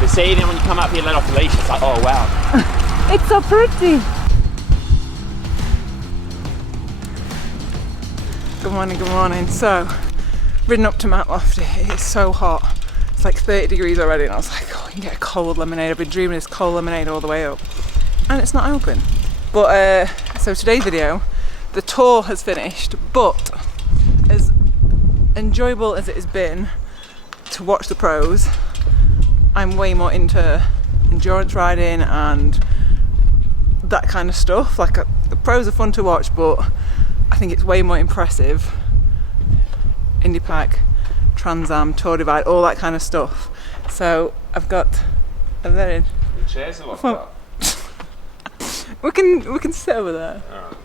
But see, then when you come up here, let off the leash, it's like, oh wow. It's so pretty. Good morning, good morning. So, ridden up to Mount Lofty. It is so hot. It's like 30 degrees already, and I was like, oh, you can get a cold lemonade. I've been dreaming of this cold lemonade all the way up. And it's not open. But, so today's video, the tour has finished, but as enjoyable as it has been to watch the pros, I'm way more into endurance riding and that kind of stuff. Like, the pros are fun to watch, but I think it's way more impressive. Indipac, Trans Am, Tour Divide, all that kind of stuff. So I've got a very... The chairs are locked up. we can sit over there. Alright.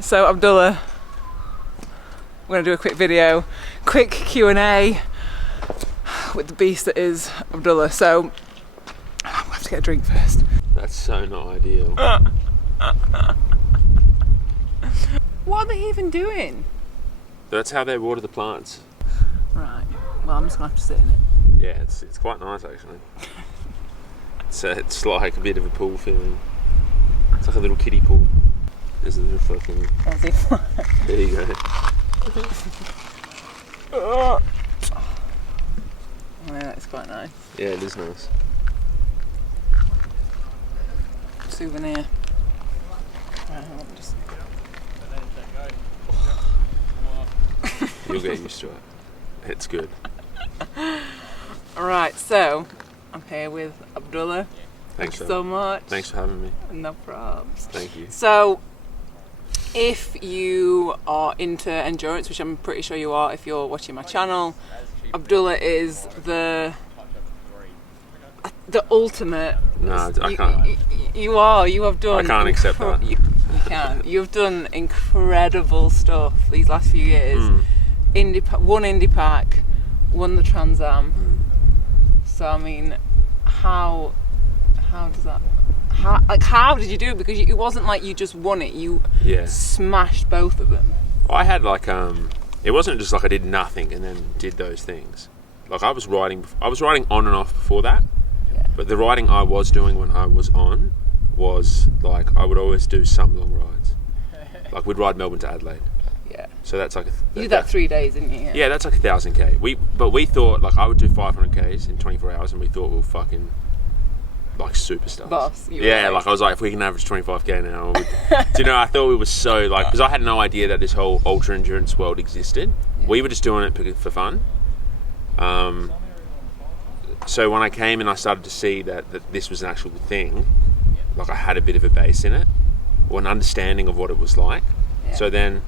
So Abdullah, we're going to do a quick video, quick Q&A with the beast that is Abdullah. So I'm going to have to get a drink first. That's so not ideal. What are they even doing? That's how they water the plants. Right, well I'm just going to have to sit in it. Yeah, it's quite nice actually. It's like a bit of a pool feeling. It's like a little kiddie pool. There's a little fucking... There you go. Yeah, that's quite nice. Yeah, it is nice. Souvenir. Right, just... You'll get used to it. It's good. Alright, so I'm here with Abdullah. Thanks so much. Thanks for having me. No problems. Thank you. So, if you are into endurance, which I'm pretty sure you are if you're watching my channel, Abdullah is the ultimate. No, I can't. You have done. I can't accept that. You can. You've done incredible stuff these last few years. Won Indipac, won the Trans Am. So I mean, how does that? How did you do it? Because it wasn't like you just won it. You smashed both of them. I had like it wasn't just like I did nothing and then did those things. Like I was riding on and off before that. Yeah. But the riding I was doing when I was on was like I would always do some long rides. Like we'd ride Melbourne to Adelaide. Yeah. So that's like you did that 3 days, didn't you? Yeah, that's like 1,000k. We thought like I would do 500k's in 24 hours, and we thought we were fucking like superstars. Boss. Yeah, like I was like, if we can average 25k an hour, do you know? I thought we were so like, because I had no idea that this whole ultra endurance world existed. Yeah. We were just doing it for fun. So when I came and I started to see that this was an actual thing, like I had a bit of a base in it, or an understanding of what it was like. Yeah. So then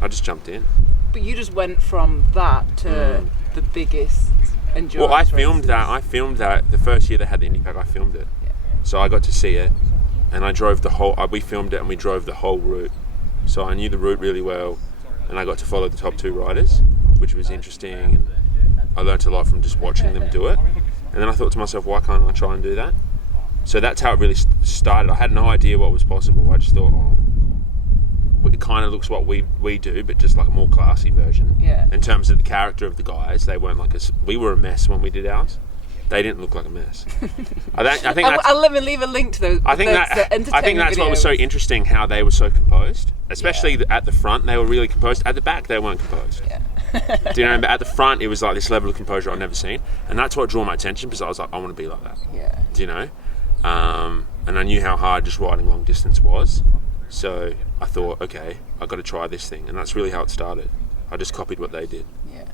I just jumped in. But you just went from that to the biggest endurance. Well, I filmed that the first year they had the Indipac. I filmed it, so I got to see it, and I drove the whole. We filmed it and we drove the whole route, so I knew the route really well, and I got to follow the top 2 riders, which was interesting, and I learnt a lot from just watching them do it. And then I thought to myself, why can't I try and do that? So that's how it really started. I had no idea what was possible. I just thought, it kind of looks what we do, but just like a more classy version. Yeah. In terms of the character of the guys, they weren't like we were a mess when we did ours. They didn't look like a mess. I think I'll leave a link to those. I think that's what was so interesting, how they were so composed. Especially at the front, they were really composed. At the back, they weren't composed. Yeah. Do you know? But at the front, it was like this level of composure I'd never seen, and that's what drew my attention because I was like, I want to be like that. Yeah. Do you know? And I knew how hard just riding long distance was. So I thought, okay, I've got to try this thing. And that's really how it started. I just copied what they did. Yeah.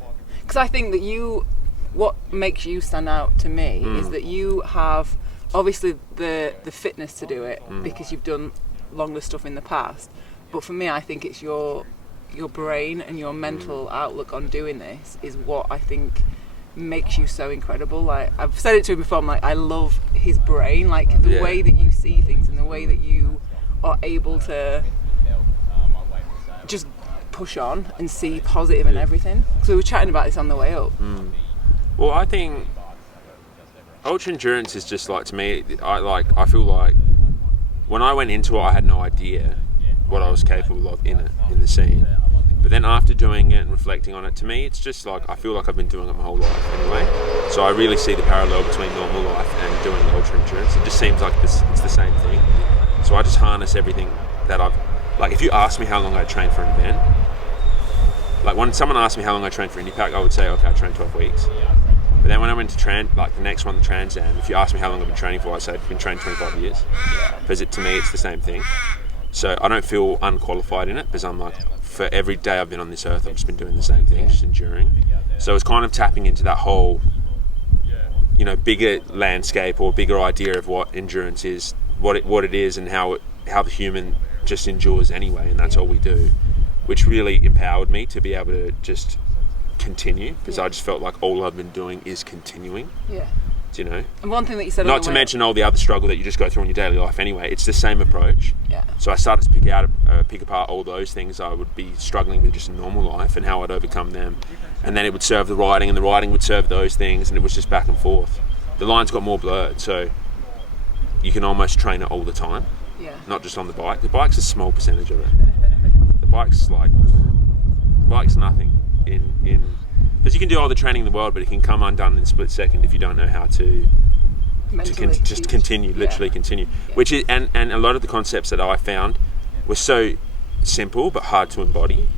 Because I think that what makes you stand out to me is that you have, obviously, the fitness to do it because you've done longer stuff in the past. But for me, I think it's your brain and your mental outlook on doing this is what I think makes you so incredible. Like, I've said it to him before, I'm like, I love his brain. Like, the way that you see things and the way that you are able to just push on and see positive in everything. So we were chatting about this on the way up. Well, I think ultra endurance is just like, to me, I feel like when I went into it, I had no idea what I was capable of in the scene. But then after doing it and reflecting on it, to me, it's just like, I feel like I've been doing it my whole life anyway. So I really see the parallel between normal life and doing ultra endurance. It just seems like it's the same thing. So I just harness everything that I've, like if you ask me how long I train for an event, like when someone asked me how long I trained for Indipac, I would say, okay, I trained 12 weeks. But then when I went to the next one, the Trans Am, if you ask me how long I've been training for, I'd say I've been training 25 years. Because to me, it's the same thing. So I don't feel unqualified in it, because I'm like, for every day I've been on this earth, I've just been doing the same thing, just enduring. So it's kind of tapping into that whole, bigger landscape or bigger idea of what endurance is, what it is, and how the human just endures anyway, and that's all we do, which really empowered me to be able to just continue, because I just felt like all I've been doing is continuing. Yeah. And one thing that you said, not to mention all the other struggle that you just go through in your daily life anyway, it's the same approach. Yeah. So I started to pick apart all those things I would be struggling with just in normal life and how I'd overcome them, and then it would serve the riding, and the riding would serve those things, and it was just back and forth. The lines got more blurred, so you can almost train it all the time. Yeah. Not just on the bike. The bike's a small percentage of it. The bike's nothing in because you can do all the training in the world, but it can come undone in a split second if you don't know how to continue, literally continue. Yeah. Which is and a lot of the concepts that I found were so simple but hard to embody.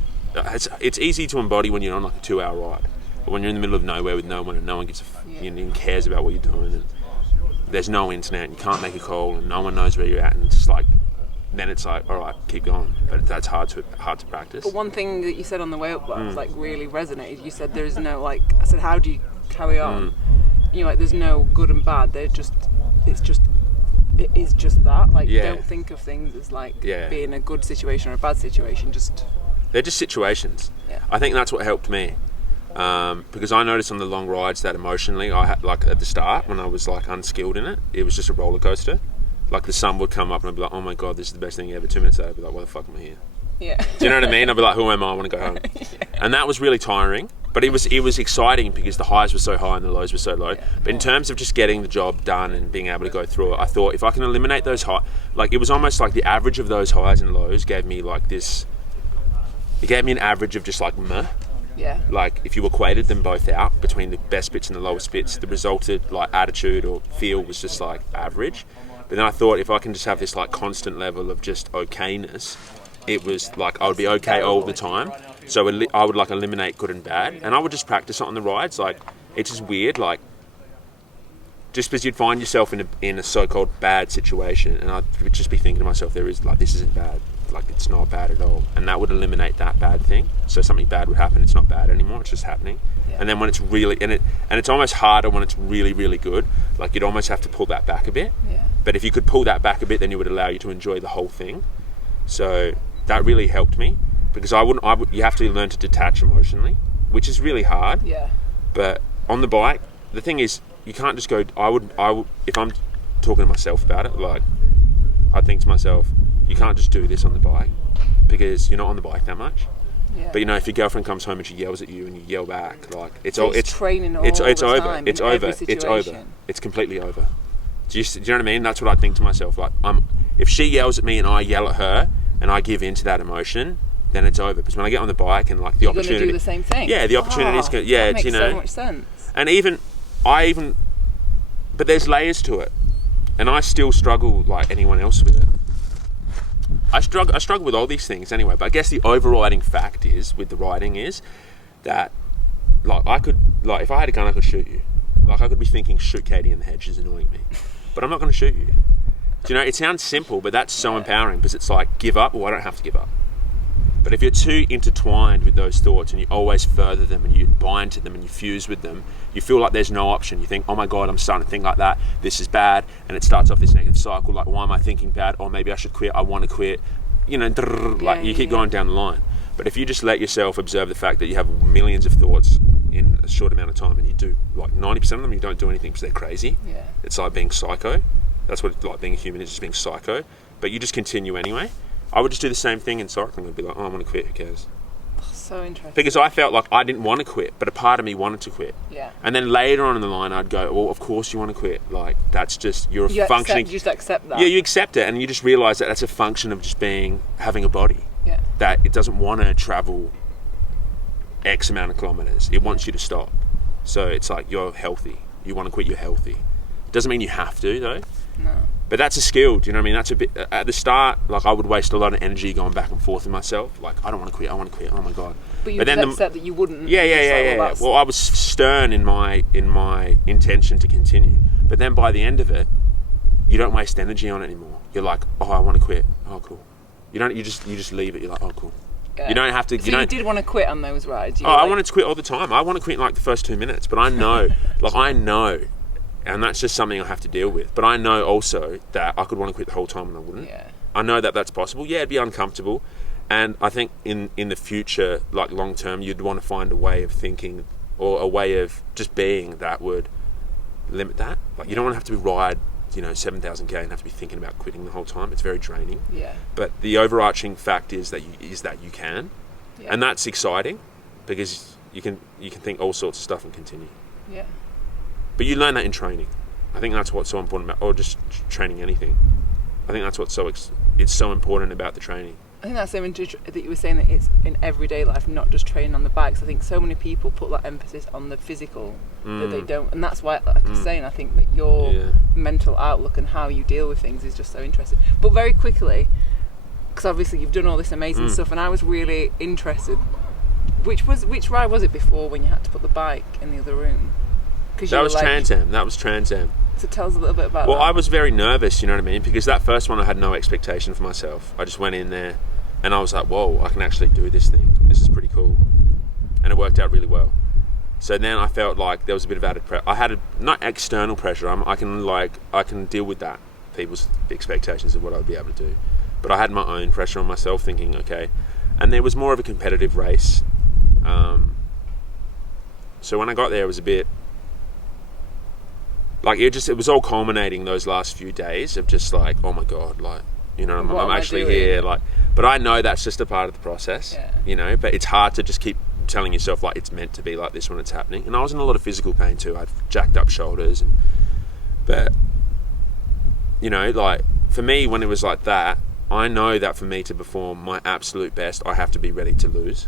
It's easy to embody when you're on like a 2-hour ride, but when you're in the middle of nowhere with no one and no one gives even cares about what you're doing, and there's no internet and you can't make a call and no one knows where you're at, and it's just like, then it's like, all right, keep going. But that's hard to practice. But one thing that you said on the way up that really resonated. You said there's no I said, how do you carry on? There's no good and bad. It is just that. Don't think of things as being a good situation or a bad situation. They're just situations. Yeah. I think that's what helped me. Because I noticed on the long rides that emotionally I had, at the start when I was unskilled in it, it was just a roller coaster. The sun would come up and I'd be like, oh my god, this is the best thing ever. 2 minutes later I'd be like, why the fuck am I here? Yeah. Do you know what I mean? I'd be like, who am I? I want to go home. And that was really tiring, but it was exciting because the highs were so high and the lows were so low. Yeah. But in terms of just getting the job done and being able to go through it, I thought if I can eliminate those highs, it was almost like the average of those highs and lows gave me it gave me an average of just meh. Yeah. If you equated them both out between the best bits and the lowest bits, the resulted attitude or feel was just average. But then I thought if I can just have this constant level of just okayness, it was I would be okay all the time. So I would eliminate good and bad, and I would just practice it on the rides. It's just weird, just because you'd find yourself in a so-called bad situation, and I'd just be thinking to myself, this isn't bad. It's not bad at all, and that would eliminate that bad thing. So something bad would happen. It's not bad anymore. It's just happening. Yeah. And then when it's really and it's almost harder when it's really, really good. You'd almost have to pull that back a bit. Yeah. But if you could pull that back a bit, then it would allow you to enjoy the whole thing. So that really helped me, because you have to learn to detach emotionally, which is really hard. Yeah. But on the bike, the thing is, you can't just go. I would if I'm talking to myself about it, I think to myself, you can't just do this on the bike because you're not on the bike that much. Yeah. But if your girlfriend comes home and she yells at you and you yell back, it's training all it's the over. time, it's over. It's over. It's completely over. Do you know what I mean? That's what I think to myself. If she yells at me and I yell at her and I give in to that emotion, then it's over. Because when I get on the bike and the opportunity, you're gonna do the same thing. Yeah, the opportunity is. Yeah, that makes so much sense. And but there's layers to it, and I still struggle like anyone else with it. I struggle with all these things anyway. But I guess the overriding fact with the riding is that if I had a gun, I could shoot you. I could be thinking, shoot Katie in the head, she's annoying me. But I'm not going to shoot you. Do you know, it sounds simple, but that's so empowering, because it's give up, I don't have to give up. But if you're too intertwined with those thoughts and you always further them and you bind to them and you fuse with them, you feel like there's no option. You think, oh my God, I'm starting to think like that. This is bad. And it starts off this negative cycle. Why am I thinking bad? Or maybe I should quit. I want to quit. You keep going down the line. But if you just let yourself observe the fact that you have millions of thoughts in a short amount of time, and you do 90% of them, you don't do anything because they're crazy. Yeah. It's like being psycho. That's what being a human is, just being psycho. But you just continue anyway. I would just do the same thing in cycling. I'd be like, oh, I'm going to quit, who cares? So interesting. Because I felt like I didn't want to quit, but a part of me wanted to quit. Yeah. And then later on in the line, I'd go, well, of course you want to quit. That's just, you're functioning. You just accept that. Yeah, you accept it, and you just realise that that's a function of just having a body. Yeah. That it doesn't want to travel X amount of kilometres. It wants you to stop. So it's you're healthy. you want to quit, you're healthy. It doesn't mean you have to though. No. But that's a skill, do you know what I mean? That's a bit, at the start, like I would waste a lot of energy going back and forth with myself. Like, I don't want to quit, oh my God. But you then accept that you wouldn't. Yeah. Well, I was stern in my intention to continue. But then by the end of it, you don't waste energy on it anymore. You're like, oh, I want to quit. Oh, cool. You just leave it. You're like, oh, cool. Yeah. You don't have to. So you did want to quit on those rides? I wanted to quit all the time. I want to quit in like the first 2 minutes. But I know, and that's just something I have to deal with. But I know also that I could want to quit the whole time and I wouldn't. Yeah. I know that that's possible. Yeah, it'd be uncomfortable. And I think in the future, like long term, you'd want to find a way of thinking or a way of just being that would limit that. Like you don't want to have to ride, 7,000 k and have to be thinking about quitting the whole time. It's very draining. Yeah. But the overarching fact is that you can, and that's exciting because you can think all sorts of stuff and continue. Yeah. But you learn that in training. I think that's what's so important about, or just training anything. I think that's what's it's so important about the training. I think that's something that you were saying, that it's in everyday life, not just training on the bikes. I think so many people put that emphasis on the physical that they don't, and that's why, like I was saying, I think that your mental outlook and how you deal with things is just so interesting. But very quickly, because obviously you've done all this amazing stuff, and I was really interested. Which ride was it before when you had to put the bike in the other room? That was Trans Am. So tell us a little bit about that. Well, I was very nervous, you know what I mean? Because that first one I had no expectation for myself. I just went in there and I was like, whoa, I can actually do this thing. This is pretty cool. And it worked out really well. So then I felt like there was a bit of added pressure. I had not external pressure. I can deal with that, people's expectations of what I would be able to do. But I had my own pressure on myself, thinking, okay. And there was more of a competitive race. So when I got there, it was a bit like it was all culminating those last few days of just like, oh my God, like, I'm actually here, like, but I know that's just a part of the process, but it's hard to just keep telling yourself like it's meant to be like this when it's happening. And I was in a lot of physical pain too. I'd jacked up shoulders, but like for me, when it was like that, I know that for me to perform my absolute best, I have to be ready to lose.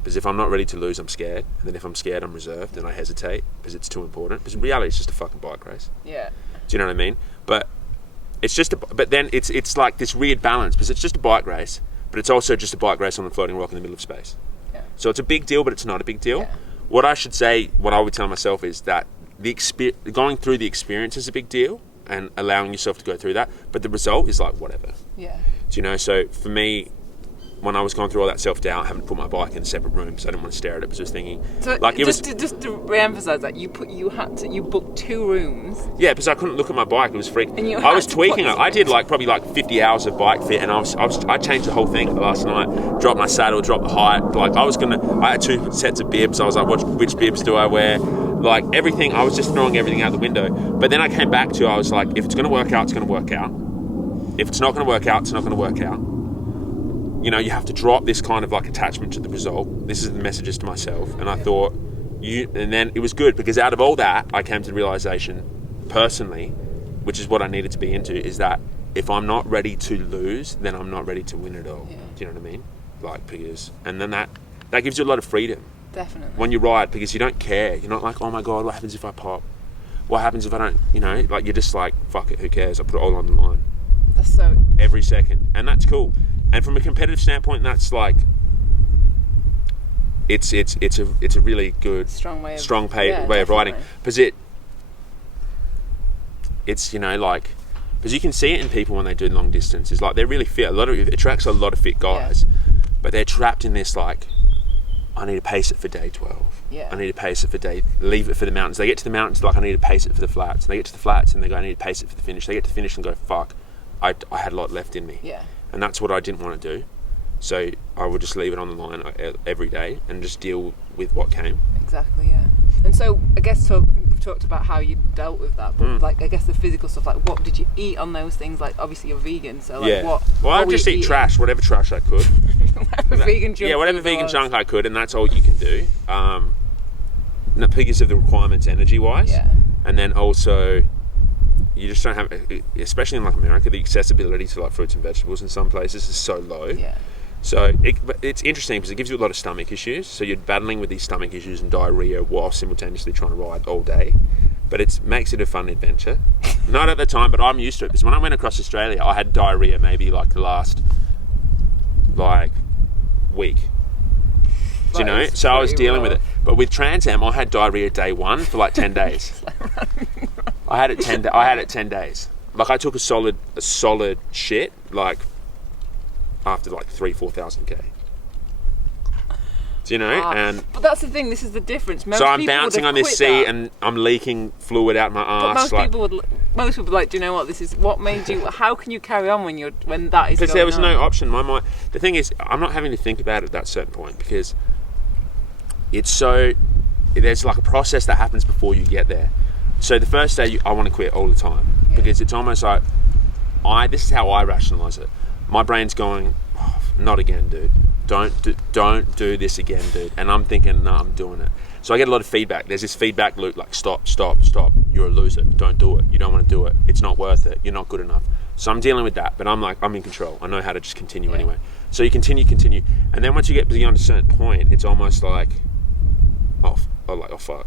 Because if I'm not ready to lose, I'm scared. And then if I'm scared, I'm reserved and I hesitate because it's too important. Because in reality, it's just a fucking bike race. Yeah. Do you know what I mean? But it's just but then it's like this weird balance, because it's just a bike race, but it's also just a bike race on a floating rock in the middle of space. Yeah. So it's a big deal, but it's not a big deal. Yeah. What I would tell myself is that going through the experience is a big deal and allowing yourself to go through that. But the result is like whatever. Yeah. Do you know? So for me, when I was going through all that self-doubt, having to put my bike in a separate room because I didn't want to stare at it, because I was thinking, so like just to re-emphasize that, you booked 2 rooms. Yeah, because I couldn't look at my bike; it was freaking. I was tweaking it. I did probably 50 hours of bike fit, and I changed the whole thing last night. Dropped my saddle, dropped the height. I had 2 sets of bibs. I was like, which bibs do I wear? Like everything, I was just throwing everything out the window. But then I came back to, I was like, if it's going to work out, it's going to work out. If it's not going to work out, it's not going to work out. You have to drop this kind of like attachment to the result. This is the messages to myself. And I thought, and then it was good, because out of all that, I came to the realization personally, which is what I needed to be into, is that if I'm not ready to lose, then I'm not ready to win at all. Yeah. Do you know what I mean? And then that gives you a lot of freedom. Definitely. When you ride, because you don't care. You're not like, oh my God, what happens if I pop? What happens if I don't, you're just like, fuck it, who cares? I put it all on the line. That's so... Every second. And that's cool. And from a competitive standpoint, that's like, it's a really good, strong way of riding. Because it's because you can see it in people when they do long distances. Like, they're really fit. It attracts a lot of fit guys, but they're trapped in this like, I need to pace it for day 12. Yeah. I need to pace it for leave it for the mountains. They get to the mountains, like, I need to pace it for the flats. And they get to the flats and they go, I need to pace it for the finish. They get to the finish and go, fuck, I had a lot left in me. Yeah. And that's what I didn't want to do. So I would just leave it on the line every day and just deal with what came. Exactly, yeah. And so I guess we've talked about how you dealt with that, but like, I guess the physical stuff, like, what did you eat on those things? Like, obviously you're vegan, so like, what? Well, I just eat trash, whatever trash I could. Whatever vegan junk. Yeah, whatever vegan junk I could, and that's all you can do. Because of the requirements energy-wise. Yeah. And then also, you just don't have, especially in like America, the accessibility to like fruits and vegetables in some places is so low So but it's interesting because it gives you a lot of stomach issues. So you're battling with these stomach issues and diarrhea while simultaneously trying to ride all day. But it makes it a fun adventure. Not at the time, but I'm used to it. Because when I went across Australia, I had diarrhea maybe like the last week. Do you know? So I was dealing with it. But with Trans Am, I had diarrhea day one for like 10 days. I had it 10 days. Like I took a solid shit like after like 4,000 k. Do you know? But that's the thing. This is the difference. So I'm bouncing on this seat and I'm leaking fluid out my arse. But most people would like, do you know what? This is what made you. How can you carry on when that is? Because there was no option. My mind. The thing is, I'm not having to think about it at that certain point because there's like a process that happens before you get there. So the first day, I want to quit all the time because it's almost like this is how I rationalize it. My brain's going, oh, not again, dude. Don't do this again, dude. And I'm thinking, no, I'm doing it. So I get a lot of feedback. There's this feedback loop like, stop. You're a loser. Don't do it. You don't want to do it. It's not worth it. You're not good enough. So I'm dealing with that, but I'm in control. I know how to just continue anyway. So you continue. And then once you get beyond a certain point, it's almost like, oh fuck.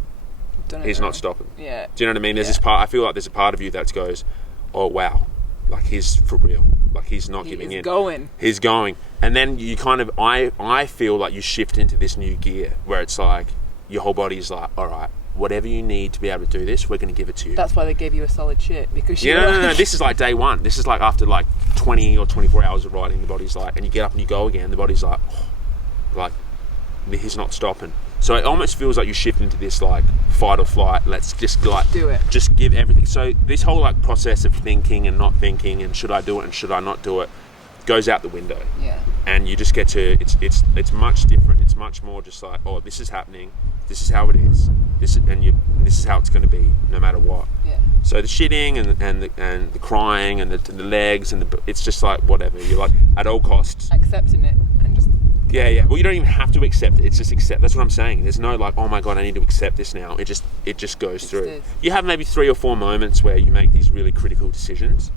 He's not stopping. Yeah. Do you know what I mean? There's this part, I feel like there's a part of you that goes, oh wow, like he's for real. Like he's not giving in. He's going. And then you kind of, I feel like you shift into this new gear where it's like, your whole body's like, all right, whatever you need to be able to do this, we're going to give it to you. That's why they gave you a solid shit, because no, this is like day one. This is like after like 20 or 24 hours of riding, the body's like, and you get up and you go again, the body's like, oh, like, he's not stopping. So it almost feels like you shift into this like fight or flight. Let's just like do it. Just give everything. So this whole like process of thinking and not thinking and should I do it and should I not do it goes out the window. Yeah. And you just get to it's much different. It's much more just like, oh, this is happening. This is how it is. This is how it's going to be no matter what. Yeah. So the shitting and the crying and the legs and it's just like whatever. You're like at all costs accepting it and just. Yeah. Well, you don't even have to accept it. It's just accept. That's what I'm saying. There's no like, oh my god, I need to accept this now. It just goes through. You have maybe 3 or 4 moments where you make these really critical decisions,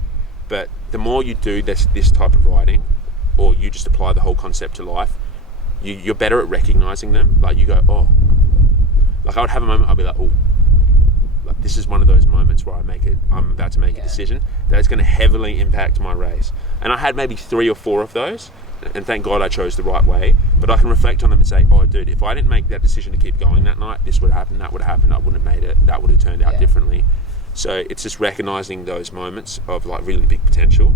but the more you do this type of writing, or you just apply the whole concept to life, you're better at recognizing them. Like you go, oh, like I would have a moment. I'll be like, oh, like this is one of those moments where I'm about to make a decision that is going to heavily impact my race. And I had maybe 3 or 4 of those. And thank God I chose the right way. But I can reflect on them and say, oh, dude, if I didn't make that decision to keep going that night, this would happen, that would happen, I wouldn't have made it, that would have turned out differently. So it's just recognizing those moments of like really big potential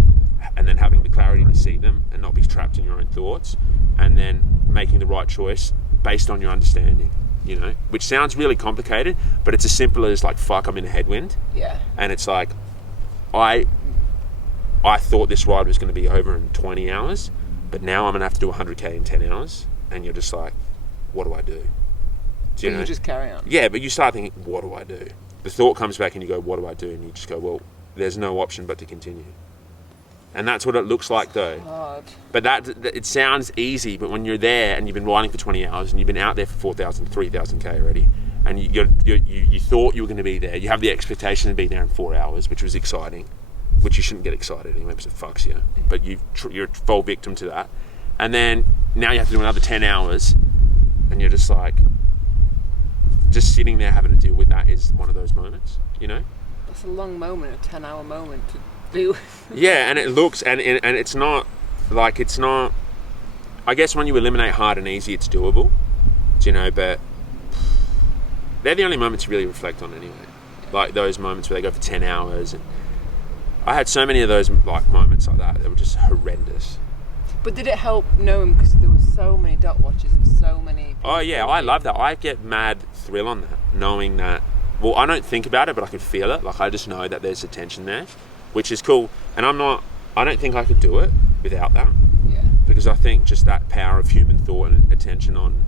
and then having the clarity to see them and not be trapped in your own thoughts and then making the right choice based on your understanding, you know, which sounds really complicated, but it's as simple as like, fuck, I'm in a headwind. Yeah. And it's like, I thought this ride was going to be over in 20 hours. But now I'm going to have to do 100k in 10 hours. And you're just like, what do I do? You just carry on. Yeah, but you start thinking, what do I do? The thought comes back and you go, what do I do? And you just go, well, there's no option but to continue. And that's what it looks like though. Hard. But it sounds easy, but when you're there and you've been riding for 20 hours and you've been out there for 4,000, 3,000k already, and you thought you were going to be there, you have the expectation to be there in 4 hours, which was exciting. Which you shouldn't get excited anyway because it fucks you. But you're a full victim to that. And then now you have to do another 10 hours and you're just like, just sitting there having to deal with that is one of those moments, you know? That's a long moment, a 10-hour moment to do. Yeah, and it looks, and it's not, I guess when you eliminate hard and easy, it's doable, you know, but they're the only moments you really reflect on anyway. Like those moments where they go for 10 hours and I had so many of those like moments like that were just horrendous. But did it help knowing, because there were so many dot watches and so many people? Oh yeah, I love that. I get mad thrill on that, knowing that, well, I don't think about it, but I can feel it. Like I just know that there's attention there, which is cool. And I don't think I could do it without that. Yeah. Because I think just that power of human thought and attention on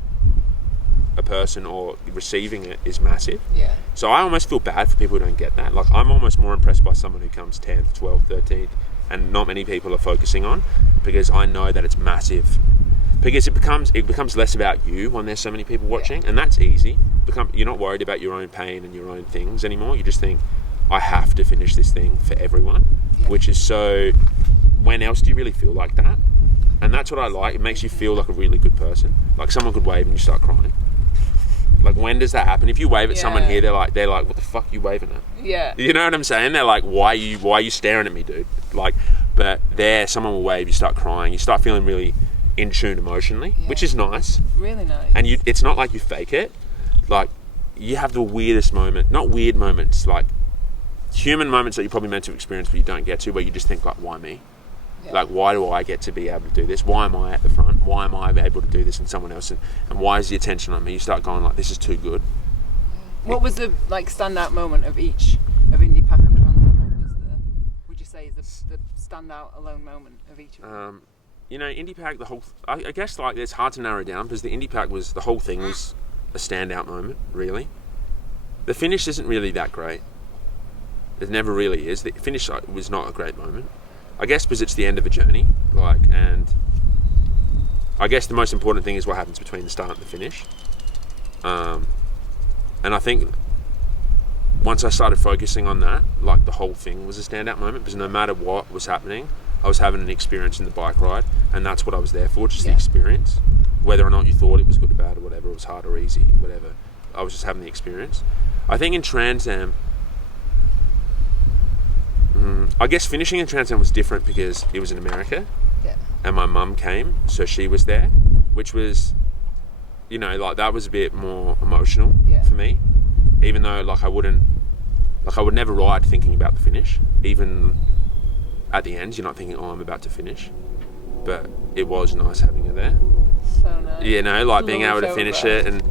a person or receiving it is massive. Yeah. So I almost feel bad for people who don't get that. Like I'm almost more impressed by someone who comes 10th, 12th, 13th and not many people are focusing on, because I know that it's massive. Because it becomes less about you when there's so many people watching, and that's easy. You're not worried about your own pain and your own things anymore. You just think, I have to finish this thing for everyone, which is so. When else do you really feel like that? And that's what I like. It makes you feel like a really good person. Like someone could wave and you start crying. Like, when does that happen? If you wave at someone here, they're like, what the fuck are you waving at? Yeah. You know what I'm saying? They're like, why are you staring at me, dude? Like, but there, someone will wave, you start crying, you start feeling really in tune emotionally, which is nice. Really nice. And it's not like you fake it. Like, you have the weirdest moment, not weird moments, like human moments that you're probably meant to experience but you don't get to, where you just think like, why me? Yeah. Like, why do I get to be able to do this? Why am I at the front? Why am I able to do this and someone else? And why is the attention on me? You start going like, this is too good. What was the standout moment of each of Indipac and Trans Am? Would you say is the standout alone moment of each of them? Indipac, I guess like it's hard to narrow down because the Indipac was, the whole thing was a standout moment, really. The finish isn't really that great. It never really is. The finish was not a great moment. I guess because it's the end of a journey, and I guess the most important thing is what happens between the start and the finish. And I think once I started focusing on that, like, the whole thing was a standout moment, because no matter what was happening, I was having an experience in the bike ride, and that's what I was there for, just the experience. Whether or not you thought it was good or bad or whatever, it was hard or easy, whatever. I was just having the experience. I think in Trans Am, I guess finishing in Trans Am was different because it was in America, and my mum came, so she was there, which was, that was a bit more emotional for me. Even though, I would never ride thinking about the finish. Even at the end, you're not thinking, I'm about to finish. But it was nice having her there. So nice. Being able to finish it, and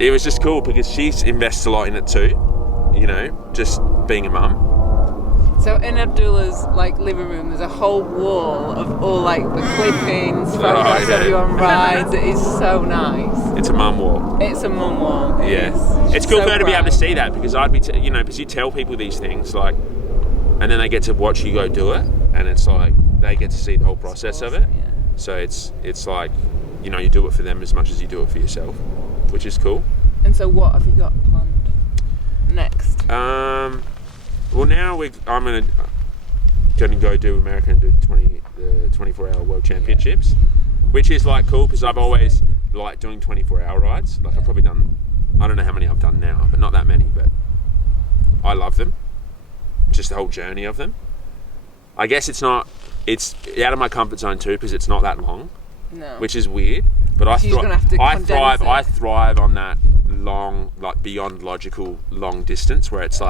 it was just cool because she invests a lot in it too. Just being a mum. So in Abdullah's living room, there's a whole wall of all the clippings, photos of you on rides. It is so nice. It's a mum wall. It's a mum wall. It's cool for her to be able to see that, because I'd be, because you tell people these things and then they get to watch you go do it, and it's like they get to see the whole process of it. Yeah. So it's like, you do it for them as much as you do it for yourself, which is cool. And so what have you got planned next? Well, now I'm going to go do America and do the 24-hour World Championships, which is cool because I've always liked doing 24-hour rides. I've probably done, I don't know how many I've done now, but not that many. But I love them, just the whole journey of them. I guess it's out of my comfort zone too, because it's not that long, which is weird. But I thrive on that long, beyond logical long distance, where it's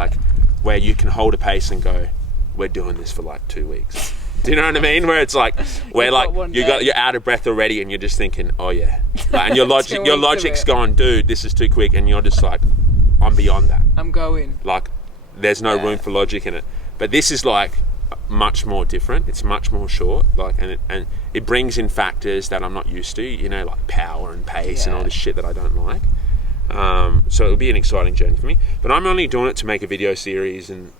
where you can hold a pace and go, we're doing this for 2 weeks. Do you know what I mean? Where it's you're out of breath already, and you're just thinking, oh yeah, and your logic's going, dude, this is too quick, and you're just I'm beyond that. I'm going. There's no room for logic in it. But this is much more different. It's much more short, and it brings in factors that I'm not used to, power and pace and all this shit that I don't like. So it'll be an exciting journey for me, but I'm only doing it to make a video series and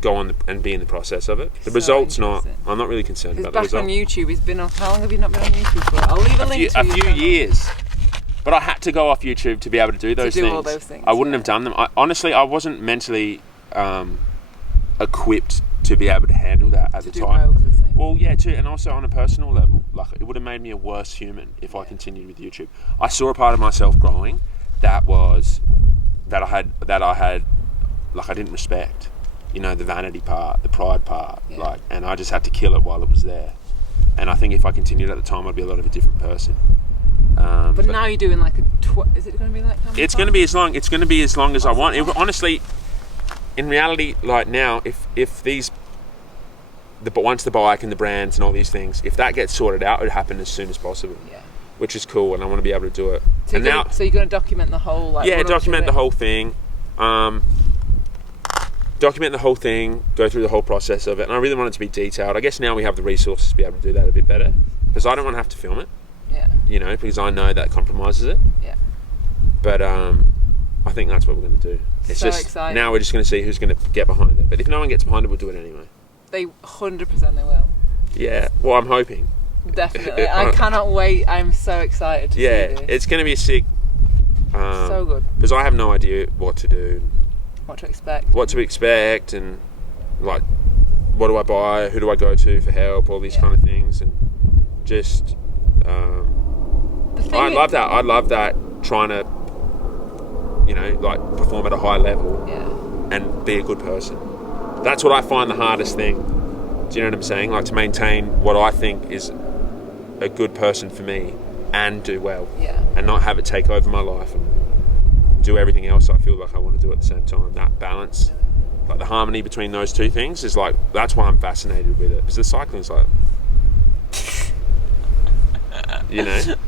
go on and be in the process of it. The result's I'm not really concerned about the result. On YouTube, he's been on, how long have you not been on YouTube for? I'll leave a link to a few years. But I had to go off YouTube to be able to do those things. All those things. I wouldn't have done them. Honestly, I wasn't mentally equipped to be able to handle that at the time. Both at the same time. Well, yeah, too, and also on a personal level, it would have made me a worse human if I continued with YouTube. I saw a part of myself growing that I didn't respect. The vanity part, the pride part, and I just had to kill it while it was there. And I think if I continued at the time, I'd be a lot of a different person. But now you're doing is it going to be It's going to be as long. It's going to be as long as I want. Honestly, in reality, now, but once the bike and the brands and all these things, if that gets sorted out, it would happen as soon as possible. Yeah. Which is cool, and I want to be able to do it. So you're going to document the whole document the whole thing. Document the whole thing, go through the whole process of it, and I really want it to be detailed. I guess now we have the resources to be able to do that a bit better, because I don't want to have to film it. Yeah. Because I know that compromises it. Yeah. But I think that's what we're going to do. It's just exciting. Now we're just going to see who's going to get behind it. But if no one gets behind it, we'll do it anyway. They 100% they will. Yeah. Well, I'm hoping. Definitely. I cannot wait. I'm so excited to see this. It's going to be a sick. So good. Because I have no idea what to do. What to expect, and what do I buy? Who do I go to for help? All these kind of things, and Just, I love that. I love that trying to, like perform at a high level and be a good person. That's what I find the hardest thing. Do you know what I'm saying? Like to maintain what I think is a good person for me and do well. Yeah. And not have it take over my life and do everything else I feel like I want to do at the same time. That balance, like the harmony between those two things is like, that's why I'm fascinated with it. Because the cycling's like,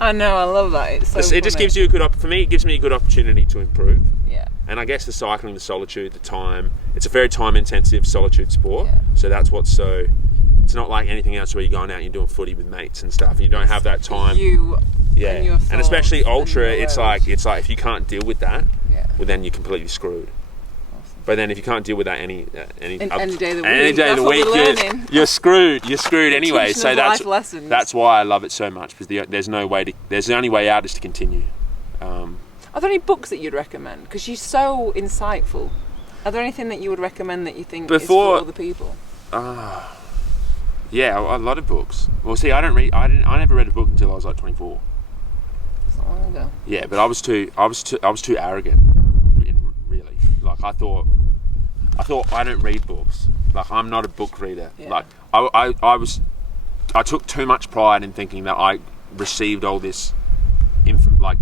I know, I love that. It's so it just gives you for me, it gives me a good opportunity to improve. Yeah. And I guess the cycling, the solitude, the time, it's a very time intensive solitude sport. Yeah. So that's what's so, it's not like anything else where you're going out and you're doing footy with mates and stuff and you don't have that time. And especially ultra, it's like if you can't deal with that, well then you're completely screwed. But then if you can't deal with that any day of the week, you're screwed. You're screwed anyway. So that's why I love it so much, because there's the only way out is to continue. Are there any books that you'd recommend? Because you're so insightful. Are there anything that you would recommend that you think is for other people? Yeah, a lot of books. Well, see, I never read a book until I was like 24. That's not long ago. Yeah, but I was too arrogant. Really, like I thought I don't read books. Like I'm not a book reader. Yeah. Like I took too much pride in thinking that I received all this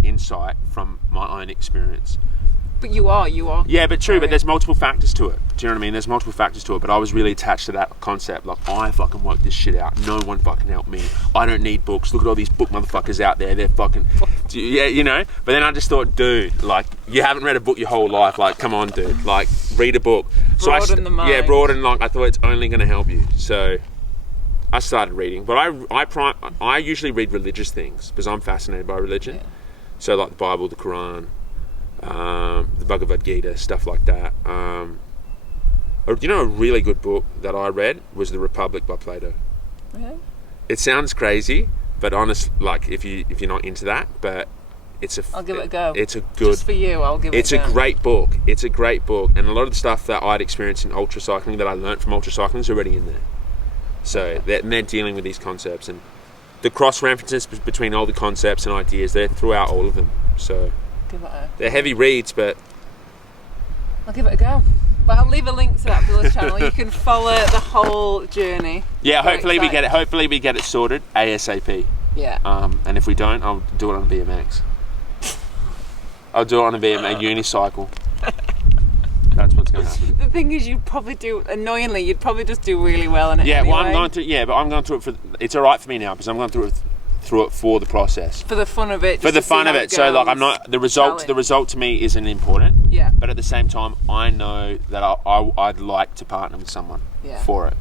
insight from my own experience. But you are. Yeah, but true. But there's multiple factors to it. Do you know what I mean? There's multiple factors to it. But I was really attached to that concept. Like, I fucking worked this shit out. No one fucking helped me. I don't need books. Look at all these book motherfuckers out there. They're fucking, yeah, But then I just thought, dude, like, you haven't read a book your whole life. Like, come on, dude. Like, read a book. Broaden the mind. Yeah, broaden. Like, I thought it's only going to help you. So I started reading. But I usually read religious things because I'm fascinated by religion. Yeah. So like the Bible, the Quran. The Bhagavad Gita, stuff like that. A really good book that I read was The Republic by Plato. Yeah. It sounds crazy, but honest, like if you're not into that, but I'll give it a go. It's a good. Just for you, I'll give it a go. It's a great book. It's a great book, and a lot of the stuff that I'd experienced in ultra cycling that I learnt from ultra cycling is already in there. So they're dealing with these concepts, and the cross references between all the concepts and ideas, they're throughout all of them. So. They're heavy reads, but I'll give it a go. But I'll leave a link to that Abdullah's channel. You can follow the whole journey. Yeah, hopefully we get it sorted ASAP. Yeah. And if we don't, I'll do it on a BMX. I'll do it on a unicycle. That's what's going to happen. The thing is, you'd probably just do really well in it. Yeah, anyway. well, I'm going to. Yeah, but I'm going through it it's all right for me now because I'm going through it for the process. For the fun of it. For the fun of it. So like I'm not the result. The result to me isn't important. Yeah. But at the same time, I know that I'd like to partner with someone for it.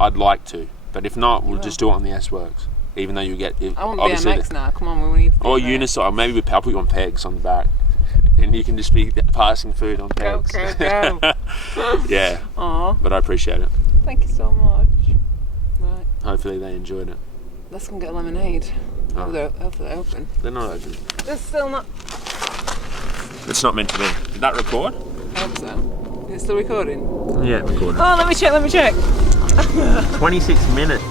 I'd like to. But if not, we'll just do it on the S-Works. Even though you get. I want BMX now. Come on, we need. Or unicycle. Maybe I'll put you on pegs on the back, and you can just be passing food on pegs. Go. Yeah. Aww. But I appreciate it. Thank you so much. Right. Hopefully they enjoyed it. Let's go and get lemonade. Hopefully they're open. They're not open. They're still not. It's not meant to be. Did that record? I hope so. Is it still recording? Yeah, recording. Oh, let me check. 26 minutes.